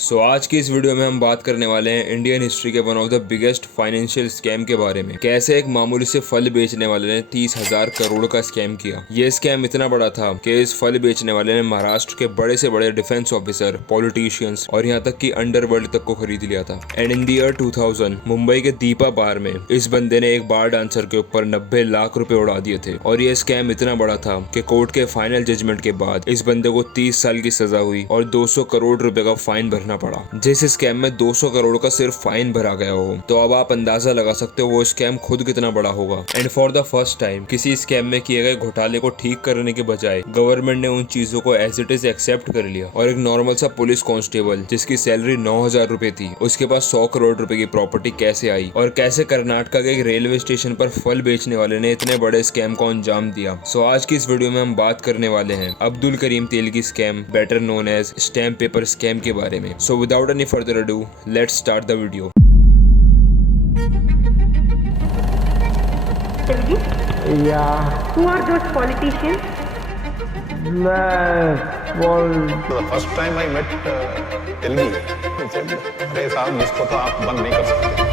आज की इस वीडियो में हम बात करने वाले हैं इंडियन हिस्ट्री के one of the biggest financial scam के बारे में। कैसे एक मामूली से फल बेचने वाले ने 30,000 करोड़ का स्कैम किया। ये स्कैम इतना बड़ा था कि इस फल बेचने वाले ने महाराष्ट्र के बड़े से बड़े डिफेंस ऑफिसर, पॉलिटिशियंस और यहाँ तक कि अंडरवर्ल्ड तक को खरीद लिया था। And in the year 2000 Mumbai के दीपा बार में इस बंदे ने एक बार डांसर के ऊपर 90 लाख रुपए उड़ा दिए थे। और ये स्कैम इतना बड़ा था कि कोर्ट के फाइनल जजमेंट के बाद इस बंदे को 30 साल की सजा हुई और 200 करोड़ रुपए का फाइन भरना पड़ा। जिस स्कैम में 200 करोड़ का सिर्फ फाइन भरा गया हो, तो अब आप अंदाजा लगा सकते हो वो स्कैम खुद कितना बड़ा होगा। And for the first time किसी स्कैम में किए गए घोटाले को ठीक करने के बजाय गवर्नमेंट ने उन चीजों को एज इट इज एक्सेप्ट कर लिया और एक नॉर्मल सा पुलिस कांस्टेबल जिसकी सैलरी 9,000 रुपए थी, उसके पास 100 करोड़ रुपए की प्रॉपर्टी कैसे आई और कैसे कर्नाटका के एक रेलवे स्टेशन पर फल बेचने वाले ने इतने बड़े स्कैम को अंजाम दिया। आज की इस वीडियो में हम बात करने वाले हैं Abdul Karim Telgi scam, better known as stamp paper scam के बारे में। Without any further ado, let's start the video. Yeah. Who are those politicians? Well, The first time I met Telgi, he said, "अरे साहब इसको तो आप बंद नहीं कर सकते."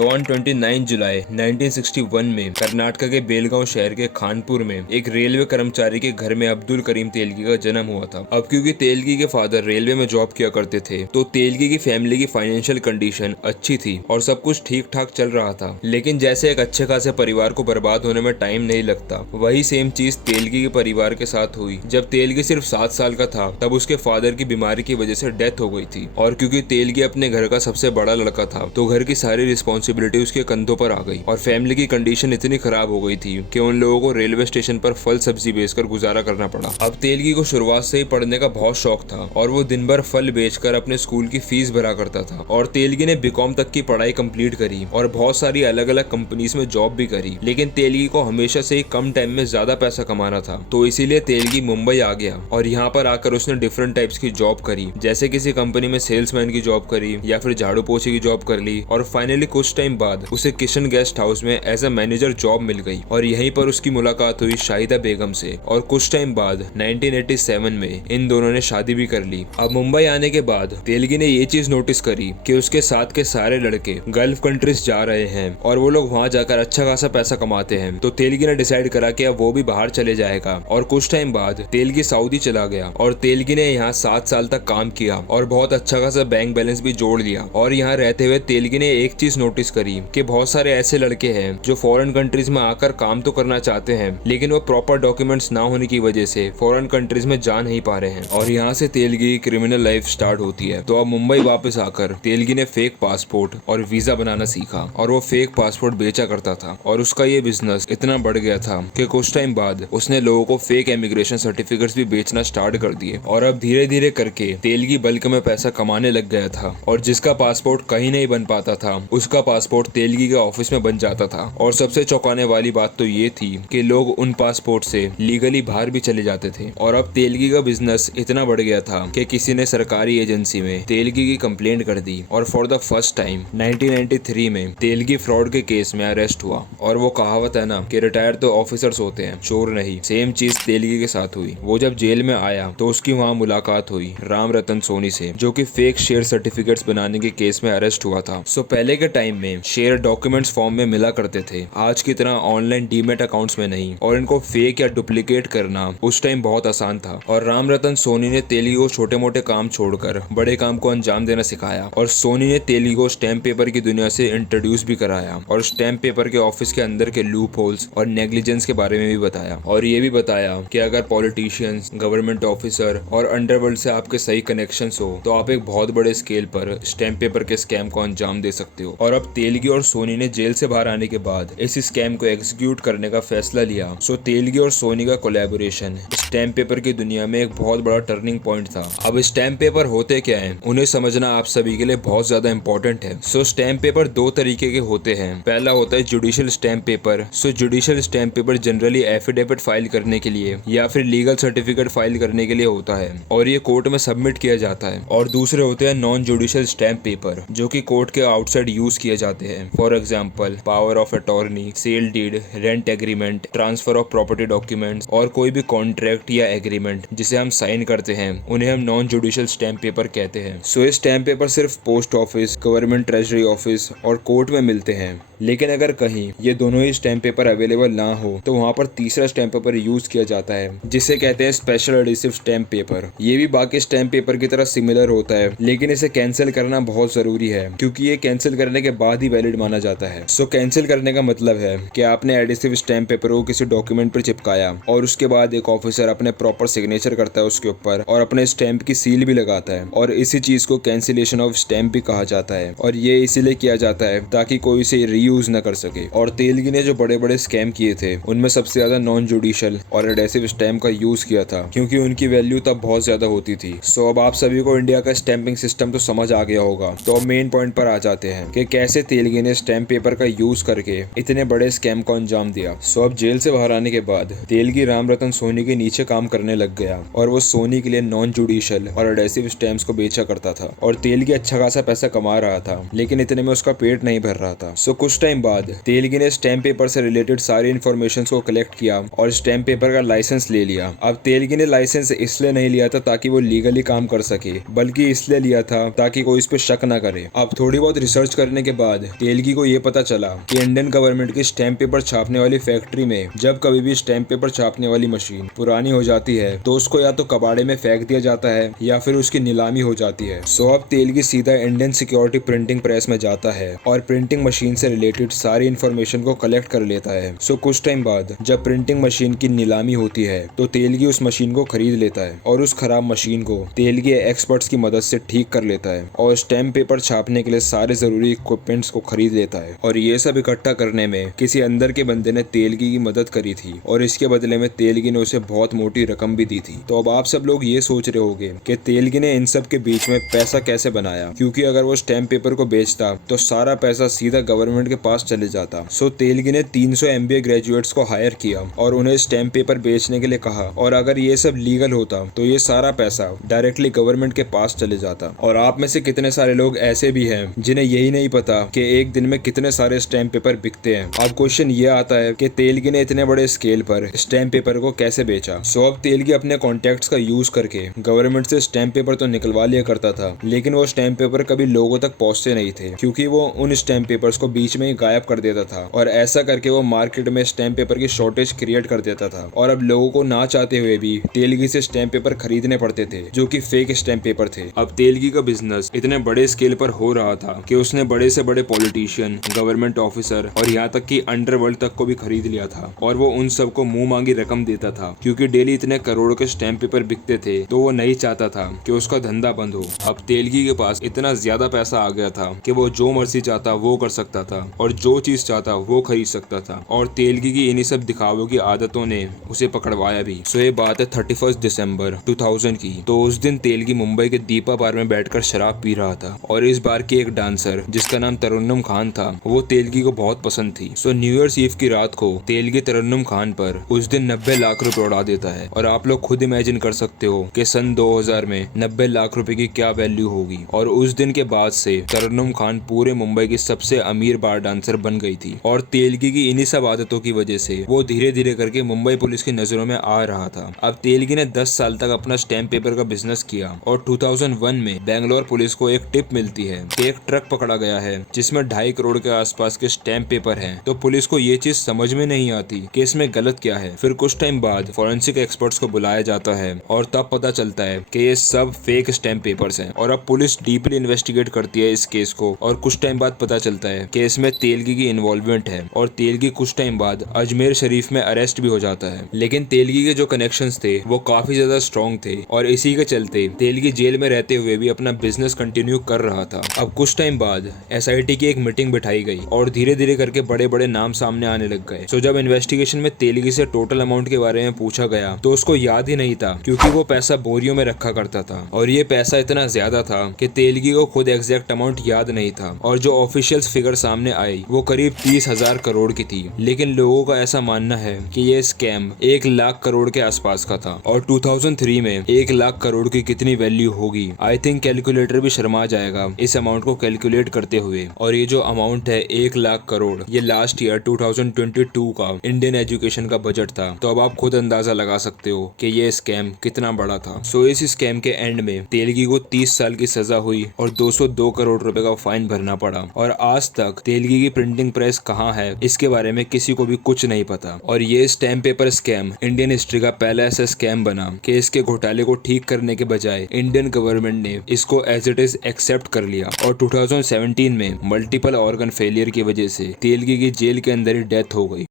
ऑन 29 जुलाई 1961 में कर्नाटका के बेलगांव शहर के खानपुर में एक रेलवे कर्मचारी के घर में अब्दुल करीम तेलगी का जन्म हुआ था। अब क्योंकि तेलगी के फादर रेलवे में जॉब किया करते थे, तो तेलगी की फैमिली की फाइनेंशियल कंडीशन अच्छी थी और सब कुछ ठीक ठाक चल रहा था। लेकिन जैसे एक अच्छे खासे परिवार को बर्बाद होने में टाइम नहीं लगता, वही सेम चीज तेलगी के परिवार के साथ हुई। जब तेलगी सिर्फ 7 साल का था, तब उसके फादर की बीमारी की वजह से डेथ हो गई थी। और क्योंकि तेलगी अपने घर का सबसे बड़ा लड़का था, तो घर की सारी रिस्पॉन्सिबिलिटी उसके कंधों पर आ गई और फैमिली की कंडीशन इतनी खराब हो गई थी कि उन लोगों को रेलवे स्टेशन पर फल सब्जी बेचकर गुजारा करना पड़ा। अब तेलगी को शुरुआत से ही पढ़ने का बहुत शौक था और वो दिन भर फल बेचकर अपने स्कूल की फीस भरा करता था। और तेलगी ने बीकॉम तक की पढ़ाई कंप्लीट करी और बहुत सारी अलग अलग कंपनीज में जॉब भी करी। लेकिन तेलगी को हमेशा से ही कम टाइम में ज्यादा पैसा कमाना था, तो इसीलिए तेलगी मुंबई आ गया और यहाँ पर आकर उसने डिफरेंट टाइप्स की जॉब करी। जैसे किसी कंपनी में सेल्समैन की जॉब करी या फिर झाड़ू पोछे की जॉब कर ली और फाइनली कुछ टाइम बाद उसे किशन गेस्ट हाउस में एज अ मैनेजर जॉब मिल गई और यहीं पर उसकी मुलाकात हुई शाहिदा बेगम से। और कुछ टाइम बाद 1987 में इन दोनों ने शादी भी कर ली। अब मुंबई आने के बाद तेलगी ने ये चीज नोटिस करी कि उसके साथ के सारे लड़के गल्फ कंट्रीज जा रहे हैं और वो लोग वहाँ जाकर अच्छा खासा पैसा कमाते हैं। तो तेलगी ने डिसाइड करा कि अब वो भी बाहर चले जाएगा और कुछ टाइम बाद तेलगी सऊदी चला गया और तेलगी ने यहाँ 7 साल तक काम किया और बहुत अच्छा खासा बैंक बैलेंस भी जोड़ लिया। और यहाँ रहते हुए तेलगी ने एक चीज नोटिस करी कि बहुत सारे ऐसे लड़के हैं जो फॉरेन कंट्रीज में आकर काम तो करना चाहते हैं, लेकिन वो प्रॉपर डॉक्यूमेंट्स ना होने की वजह से फॉरेन कंट्रीज में जा नहीं पा रहे हैं। और यहाँ से तेलगी की क्रिमिनल लाइफ स्टार्ट होती है। तो अब मुंबई वापस आकर तेलगी ने फेक पासपोर्ट और वीजा बनाना सीखा और वो फेक पासपोर्ट बेचा करता था और उसका ये बिजनेस इतना बढ़ गया था कि कुछ टाइम बाद उसने लोगों को फेक इमिग्रेशन सर्टिफिकेट्स भी बेचना स्टार्ट कर दिए। और अब धीरे धीरे करके तेलगी बल्क में पैसा कमाने लग गया था और जिसका पासपोर्ट कहीं नहीं बन पाता था, उसका पासपोर्ट तेलगी के ऑफिस में बन जाता था। और सबसे चौंकाने वाली बात तो ये थी कि लोग उन पासपोर्ट से लीगली बाहर भी चले जाते थे। और अब तेलगी का बिजनेस इतना बढ़ गया था कि किसी ने सरकारी एजेंसी में तेलगी की कंप्लेंट कर दी और फॉर द फर्स्ट टाइम 1993 में तेलगी फ्रॉड के केस में अरेस्ट हुआ। और वो कहावत है ना कि रिटायर तो ऑफिसर्स होते हैं, चोर नहीं। सेम चीज तेलगी के साथ हुई। वो जब जेल में आया तो उसकी वहाँ मुलाकात हुई राम रतन सोनी से, जो कि फेक शेयर सर्टिफिकेट्स बनाने के केस में अरेस्ट हुआ था। पहले के टाइम में शेयर डॉक्यूमेंट्स फॉर्म में मिला करते थे, आज की तरह ऑनलाइन डीमेट अकाउंट्स में नहीं। और इनको फेक या डुप्लीकेट करना उस टाइम बहुत आसान था। और राम रतन सोनी ने तेलगी को छोटे मोटे काम छोड़कर बड़े काम को अंजाम देना सिखाया। और सोनी ने तेलगी को स्टैम्प पेपर की दुनिया से इंट्रोड्यूस भी कराया और स्टैम्प पेपर के ऑफिस के अंदर के लूप होल्स और नेग्लिजेंस के बारे में भी बताया। और ये भी बताया कि अगर पॉलिटिशियंस, गवर्नमेंट ऑफिसर और अंडरवर्ल्ड से आपके सही कनेक्शंस हो, तो आप एक बहुत बड़े स्केल पर स्टैम्प पेपर के स्कैम को अंजाम दे सकते हो। और अब तेलगी और सोनी ने जेल से बाहर आने के बाद इस स्कैम को एग्जीक्यूट करने का फैसला लिया। तेलगी और सोनी का कोलैबोरेशन स्टैम्प पेपर की दुनिया में एक बहुत बड़ा टर्निंग पॉइंट था। अब स्टैम्प पेपर होते क्या हैं, उन्हें समझना आप सभी के लिए बहुत ज्यादा इंपॉर्टेंट है। स्टैम्प पेपर 2 तरीके के होते हैं। पहला होता है judicial stamp paper. Judicial stamp paper generally affidavit file करने के लिए या फिर लीगल सर्टिफिकेट फाइल करने के लिए होता है और ये कोर्ट में सबमिट किया जाता है। और दूसरे होते हैं नॉन जुडिशियल स्टैम्प पेपर, जो कि कोर्ट के आउटसाइड यूज किए जाते हैं। For example power of attorney, sale deed, rent agreement, transfer of property documents और कोई भी कॉन्ट्रैक्ट या एग्रीमेंट जिसे हम साइन करते हैं उन्हें हम नॉन जुडिशियल स्टैम्प पेपर कहते हैं। सो ये स्टैम्प पेपर सिर्फ post office, government treasury office और कोर्ट में मिलते हैं। लेकिन अगर कहीं ये दोनों ही स्टैम्प पेपर अवेलेबल ना हो तो वहाँ पर तीसरा स्टैम्प पेपर यूज किया जाता है जिसे कहते हैं स्पेशल एडिसिव स्टैम्प पेपर। ये भी बाकी स्टैम्प पेपर की तरह सिमिलर होता है, लेकिन इसे कैंसिल करना बहुत जरूरी है क्योंकि ये कैंसिल करने के बाद ही वैलिड माना जाता है। सो कैंसिल करने का मतलब है कि आपने एडिसिव स्टैम्प पेपर को किसी डॉक्यूमेंट पर चिपकाया और उसके बाद एक ऑफिसर अपने प्रॉपर सिग्नेचर करता है उसके ऊपर और अपने स्टैम्प की सील भी लगाता है, और इसी चीज को कैंसिलेशन ऑफ स्टैम्प भी कहा जाता है। और ये इसीलिए किया जाता है ताकि कोई इसे रीयूज न कर सके। और तेलगी ने जो बड़े बड़े स्कैम किए थे उनमें सबसे ज्यादा नॉन जुडिशियल और एडेसिव स्टैम्प का यूज किया था क्योंकि उनकी वैल्यू तब बहुत ज्यादा होती थी। सो अब आप सभी को इंडिया का स्टैंपिंग सिस्टम तो समझ आ गया होगा। तो अब मेन पॉइंट पर आ जाते हैं कि कैसे तेलगी ने स्टैम्प पेपर का यूज करके इतने बड़े स्कैम को अंजाम दिया। सो अब जेल से बाहर आने के बाद तेलगी राम रतन सोनी के नीचे काम करने लग गया और वो सोनी के लिए नॉन जुडिशियल और एडेसिव स्टैम्प्स को बेचा करता था। और तेलगी अच्छा खासा पैसा कमा रहा था, लेकिन इतने में उसका पेट नहीं भर रहा था। सो कुछ टाइम बाद तेलगी ने स्टैम्प पेपर से रिलेटेड सारी इन्फॉर्मेशन को कलेक्ट किया और स्टैम्प पेपर का लाइसेंस ले लिया। अब तेलगी ने लाइसेंस इसलिए नहीं लिया था ताकि वो लीगली काम कर सके, बल्कि इसलिए लिया था ताकि कोई इस पे शक ना करे। अब थोड़ी बहुत रिसर्च करने के बाद तेलगी को ये पता चला कि इंडियन गवर्नमेंट की स्टैम्प पेपर छापने वाली फैक्ट्री में जब कभी भी स्टैम्प पेपर छापने वाली मशीन पुरानी हो जाती है तो उसको या तो कबाड़े में फेंक दिया जाता है या फिर उसकी नीलामी हो जाती है। सो अब तेलगी सीधा इंडियन सिक्योरिटी प्रिंटिंग प्रेस में जाता है और प्रिंटिंग मशीन से रिलेटेड सारी इन्फॉर्मेशन को कलेक्ट कर लेता है। सो कुछ टाइम बाद जब प्रिंटिंग मशीन की नीलामी होती है तो तेलगी उस मशीन को खरीद लेता है और उस खराब मशीन को तेलगी एक्सपर्ट्स की मदद से ठीक कर लेता है और स्टैम्प पेपर छापने के लिए सारे जरूरी इक्विपमेंट्स को खरीद लेता है। और ये सब इकट्ठा करने में किसी अंदर के बंदे ने तेलगी की मदद करी थी और इसके बदले में तेलगी ने उसे बहुत मोटी रकम भी दी थी। तो अब आप सब लोग ये सोच रहे होंगे कि तेलगी ने इन सब के बीच में पैसा कैसे बनाया, क्योंकि अगर वो स्टैम्प पेपर को बेचता तो सारा पैसा सीधा गवर्नमेंट के पास चले जाता। सो तेलगी ने 300 MBA ग्रेजुएट्स को हायर किया और उन्हें स्टैम्प पेपर बेचने के लिए कहा, और अगर ये सब लीगल होता तो ये सारा पैसा डायरेक्टली गवर्नमेंट के पास चले जाता। और आप में से कितने सारे लोग ऐसे भी हैं जिन्हें यही नहीं पता कि एक दिन में कितने सारे स्टैम्प पेपर बिकते हैं। अब क्वेश्चन ये आता है कि तेलगी ने इतने बड़े स्केल पर स्टैम्प पेपर को कैसे बेचा। सो अब तेलगी अपने कॉन्टेक्ट्स का यूज करके गवर्नमेंट से स्टैम्प पेपर तो निकलवा लिया करता था, लेकिन वो स्टैम्प पेपर कभी लोगों तक पहुंचते नहीं थे क्योंकि वो उन स्टैम्प पेपर्स को बीच में ही गायब कर देता था। और ऐसा करके वो मार्केट में स्टैम्प पेपर की शॉर्टेज क्रिएट कर देता था और अब लोगों को ना चाहते हुए भी तेलगी से स्टैम्प पेपर खरीदने पड़ते थे जो कि फेक स्टैम्प पेपर थे। अब तेलगी का बिजनेस इतने बड़े स्केल पर हो रहा था कि उसने बड़े से बड़े पॉलिटिशियन, गवर्नमेंट ऑफिसर और यहाँ तक कि अंडरवर्ल्ड तक को भी खरीद लिया था और वो उन सबको मुंह मांगी रकम देता था क्योंकि डेली इतने करोड़ों के स्टैम्प पेपर बिकते थे तो वो नहीं चाहता था कि उसका धंधा बंद हो। अब तेलगी के पास इतना ज्यादा पैसा आ गया था कि वो जो मर्जी चाहता वो कर सकता था और जो चीज चाहता वो खरीद सकता था। और तेलगी की इन्हीं सब दिखावों की आदतों ने उसे पकड़वाया भी। सो ये बात है 31 दिसंबर 2000 की। तो उस दिन तेलगी मुंबई के दीपा बार में बैठकर शराब पी रहा था और इस बार की एक डांसर जिसका नाम तरन्नुम खान था वो तेलगी को बहुत पसंद थी। सो न्यू ईयर्स ईव की रात को तेलगी तरन्नुम खान पर उस दिन 90 लाख रुपए उड़ा देता है। और आप लोग खुद इमेजिन कर सकते हो कि सन 2000 में 90 लाख रुपए की क्या वैल्यू होगी। और उस दिन के बाद से तरन्नुम खान पूरे मुंबई की सबसे अमीर बार डांसर बन गई थी। और तेलगी की इन्हीं सब आदतों की वजह से वो धीरे धीरे करके मुंबई पुलिस की नजरों में आ रहा था। अब तेलगी ने 10 साल तक अपना स्टैम्प पेपर का बिजनेस किया और 2001 में बेंगलोर पुलिस को एक टिप मिलती है कि एक ट्रक पकड़ा गया है जिसमें 2.5 करोड़ के आसपास के स्टैम्प पेपर हैं। तो पुलिस को ये चीज समझ में नहीं आती कि इसमें गलत क्या है। फिर कुछ टाइम बाद फॉरेंसिक एक्सपर्ट्स को बुलाया जाता है और तब पता चलता है कि ये सब फेक स्टैम्प पेपर्स हैं। और अब पुलिस डीपली इन्वेस्टिगेट करती है इस केस को और कुछ टाइम बाद पता चलता है कि इसमें तेलगी की इन्वॉल्वमेंट है और तेलगी कुछ टाइम बाद अजमेर शरीफ में अरेस्ट भी हो जाता है। लेकिन तेलगी के जो कनेक्शंस थे वो काफी ज्यादा स्ट्रॉन्ग थे और इसी के चलते तेलगी जेल में रहते हुए भी अपना बिजनेस कंटिन्यू कर रहा था। अब कुछ टाइम बाद SIT की एक मीटिंग बिठाई गई और धीरे धीरे करके बड़े बड़े नाम सामने आने लग गए। सो जब इन्वेस्टिगेशन में तेलगी से टोटल अमाउंट के बारे में पूछा गया तो उसको याद ही नहीं था क्योंकि वो पैसा बोरियों में रखा करता था और ये पैसा इतना ज्यादा था कि तेलगी को खुद एग्जैक्ट अमाउंट याद नहीं था। और जो ऑफिशियल फिगर सामने आई वो करीब 30,000 करोड़ की थी, लेकिन लोगों का ऐसा मानना है कि ये स्कैम 1 लाख करोड़ के आसपास का था। और 2003 में 1 लाख करोड़ की कितनी वैल्यू होगी, आई थिंक कैलकुलेटर भी शर्मा जाएगा इस अमाउंट को कैलकुलेट करते हुए। और ये जो अमाउंट है 1 लाख करोड़, ये लास्ट ईयर 2022 का इंडियन एजुकेशन का बजट था। तो अब आप खुद अंदाजा लगा सकते हो कि ये स्कैम कितना बड़ा था। सो इस स्कैम के एंड में तेलगी को 30 साल की सजा हुई और 202 करोड़ रुपए का फाइन भरना पड़ा। और आज तक तेलगी की प्रिंटिंग प्रेस कहाँ है इसके बारे में किसी को भी कुछ नहीं पता। और ये stamp paper scam Indian history का पहला ऐसा स्कैम बना कि इसके घोटाले को ठीक करने के बजाय इंडियन गवर्नमेंट ने इसको एज इट इज एक्सेप्ट कर लिया। और 2017 में मल्टीपल ऑर्गन फेलियर की वजह से तेलगी की जेल के अंदर ही डेथ हो गई।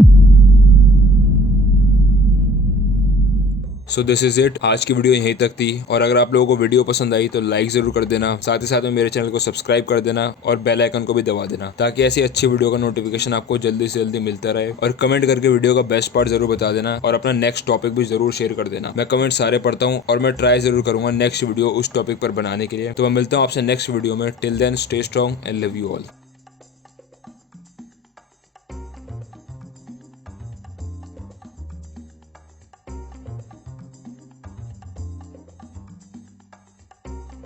So this is it. आज की वीडियो यहीं तक थी। और अगर आप लोगों को वीडियो पसंद आई तो लाइक जरूर कर देना, साथ ही साथ में मेरे चैनल को सब्सक्राइब कर देना और बेल आइकन को भी दबा देना, ताकि ऐसी अच्छी वीडियो का नोटिफिकेशन आपको जल्दी से जल्दी मिलता रहे। और कमेंट करके वीडियो का बेस्ट पार्ट जरूर बता देना और अपना नेक्स्ट टॉपिक भी जरूर शेयर कर देना। मैं कमेंट सारे पढ़ता हूँ और मैं ट्राई जरूर करूंगा नेक्स्ट वीडियो उस टॉपिक पर बनाने के लिए। तो मैं मिलता हूँ आपसे नेक्स्ट वीडियो में। Till then stay strong and love you all.